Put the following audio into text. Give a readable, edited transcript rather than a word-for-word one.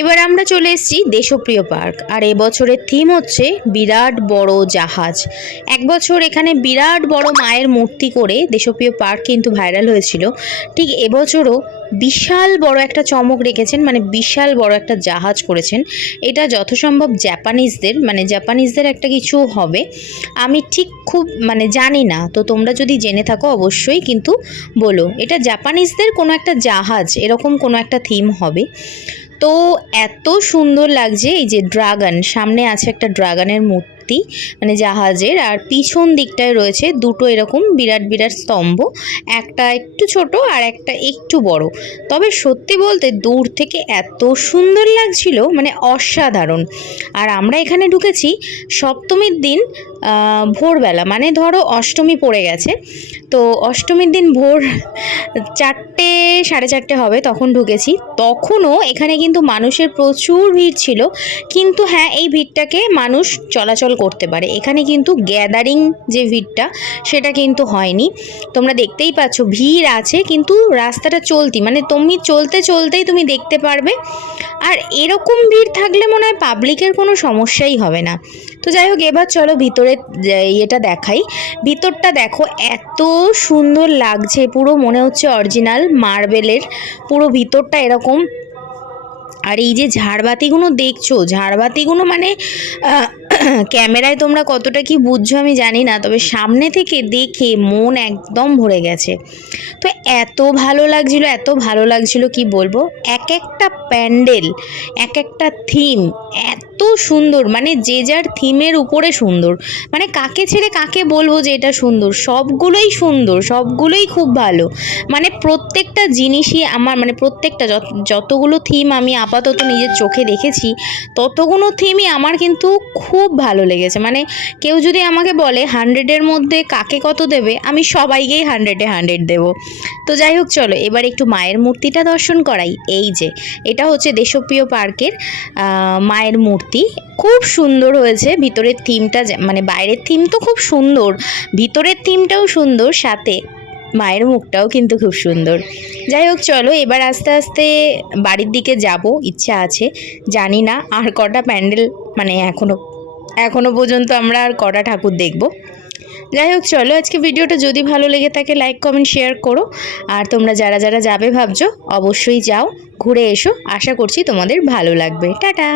এবার আমরা চলে এসেছি দেশপ্রিয় পার্ক। আর এবছরের থিম হচ্ছে বিরাট বড় জাহাজ। এক বছর এখানে বিরাট বড় মায়ের মূর্তি করে দেশপ্রিয় পার্ক কিন্তু ভাইরাল হয়েছিল। ঠিক এবছরও বিশাল বড় একটা চমক রেখেছেন, মানে বিশাল বড় একটা জাহাজ করেছেন। এটা যথাসম্ভব জাপানিজদের একটা কিছু হবে, আমি ঠিক খুব জানি না, তো তোমরা যদি জেনে থাকো অবশ্যই কিন্তু বলো। এটা জাপানিজদের কোনো একটা জাহাজ, এরকম কোনো একটা থিম হবে। তো এত সুন্দর লাগছে। এই যে ড্রাগন, সামনে আছে একটা ড্রাগনের মূর্তি জাহাজের, আর পিছন দিকটায় রয়েছে দুটো এরকম বিরাট বিরাট স্তম্ভ, একটা একটু ছোট আর একটা একটু বড়। তবে সত্যি বলতে দূর থেকে এত সুন্দর লাগছিল, অসাধারণ। আর আমরা এখানে ঢুকেছি সপ্তমীর দিন ভোরবেলা, ধরো অষ্টমী পড়ে গেছে, তো অষ্টমীর দিন ভোর 4টে 4:30 হবে তখন ঢুকেছি। তখনও এখানে কিন্তু মানুষের প্রচুর ভিড় ছিল, কিন্তু হ্যাঁ, এই ভিড়টাকে মানুষ চলাচল করতে পারে। এখানে কিন্তু গ্যাদারিং যে ভিড়টা সেটা কিন্তু হয়নি। তোমরা দেখতেই পাচ্ছ ভিড় আছে, কিন্তু রাস্তাটা চলতি, তুমি চলতে চলতেই তুমি দেখতে পারবে। আর এরকম ভিড় থাকলে মনে হয় পাবলিকের কোনো সমস্যাই হবে না। তো যাই হোক, এবার চলো ভিতরে এটা দেখাই। ভিতরটা দেখো এত সুন্দর লাগছে, পুরো মনে হচ্ছে অরিজিনাল মার্বেলের পুরো ভিতরটা এরকম। আর এই যে ঝাড়বাতিগুলো দেখছো, ঝাড়বাতিগুলো ক্যামেরায় তোমরা কতটা কি বুঝছো আমি জানি না, তবে সামনে থেকে দেখে মন একদম ভরে গেছে। তো এত ভালো লাগছিল কি বলবো। এক একটা প্যান্ডেল, এক একটা থিম এত সুন্দর, যে যার থিমের উপরে সুন্দর। কাকে ছেড়ে কাকে বলবো যে এটা সুন্দর, সবগুলোই সুন্দর, সবগুলোই খুব ভালো। প্রত্যেকটা জিনিসই আমার প্রত্যেকটা যতগুলো থিম আমি আপাতত নিজের চোখে দেখেছি, ততগুলো থিমই আমার কিন্তু খুব ভালো লেগেছে। কেউ যদি আমাকে বলে 100-এর মধ্যে কাকে কত দেবে, আমি সবাইকেই 100-এ 100 দেবো। তো যাই হোক, চলো এবার একটু মায়ের মূর্তিটা দর্শন করাই। এই যে এটা হচ্ছে দেশপ্রিয় পার্কের মায়ের মূর্তি, খুব সুন্দর হয়েছে। ভিতরের থিমটা বাইরের থিম তো খুব সুন্দর, ভিতরের থিমটাও সুন্দর, সাথে মায়ের মুখটাও কিন্তু খুব সুন্দর। যাই হোক, চলো এবার আস্তে আস্তে বাড়ির দিকে যাব, ইচ্ছা আছে। জানি না আর কটা প্যান্ডেল এখনো পর্যন্ত আমরা আর কটা ঠাকুর দেখব। যাই হোক, চলো আজকে ভিডিওটা যদি ভালো লেগে থাকে লাইক কমেন্ট শেয়ার করো। আর তোমরা যারা যারা যাবে ভাবছো অবশ্যই যাও, ঘুরে এসো, আশা করছি তোমাদের ভালো লাগবে। টাটা।